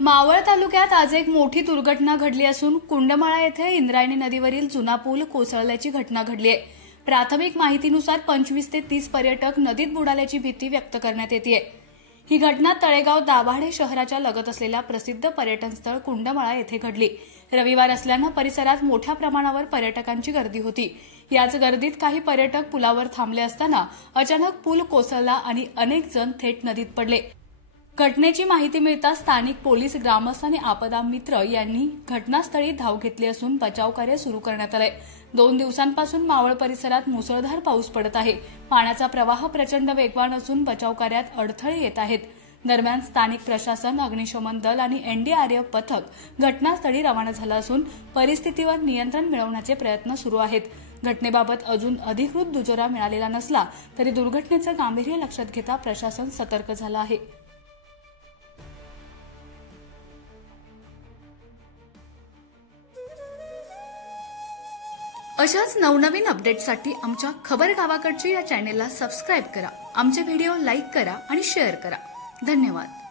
मावळ तालुक्यात आज एक मोठी दुर्घटना घडली असून कुंडमाळा येथे इंद्रायणी नदीवरील जुना पूल कोसळल्याची घटना घडली आहे। प्राथमिक माहितीनुसार 25 ते 30 पर्यटक नदीत बुडाल्याची भीती व्यक्त करण्यात येते। ही घटना तळेगाव दाभाडे शहराच्या लगत असलेल्या प्रसिद्ध पर्यटन स्थळ कुंडमाळा येथे घडली। रविवार असल्याने परिसरात मोठ्या प्रमाणावर पर्यटकांची गर्दी होती। याच गर्दीत काही पर्यटक पुलावर थांबले असताना अचानक पूल कोसळला आणि अनेक जण थेट नदीत पडले। घटनेची माहिती मिळताच स्थानिक पोलीस, ग्रामस्थ आणि आपदा मित्र यांनी घटनास्थळी धाव घेतली असून बचाव कार्य सुरू करण्यात आले। 2 दिवसांपासून मावळ परिसरात मुसळधार पाऊस पडत आहे। पाण्याचा प्रवाह प्रचंड वेगवान असून बचाव कार्यात अडथळे येत आहेत। दरम्यान स्थानिक प्रशासन, अग्निशमन दल आणि एनडीआरएफ पथक घटनास्थळी रवाना झालं असून परिस्थितीवर नियंत्रण मिळवण्याचे प्रयत्न सुरू आहेत। घटनेबाबत अजून अधिकृत दुजोरा मिळालेला नसला तरी दुर्घटनेचं गांभीर्य लक्षात घेता प्रशासन सतर्क झालं आहे। अशाच नवनवीन अपडेट्ससाठी आमच्या खबर गावाकडची या चॅनेलला सबस्क्राइब करा, आमचे व्हिडिओ लाईक करा आणि शेअर करा। धन्यवाद।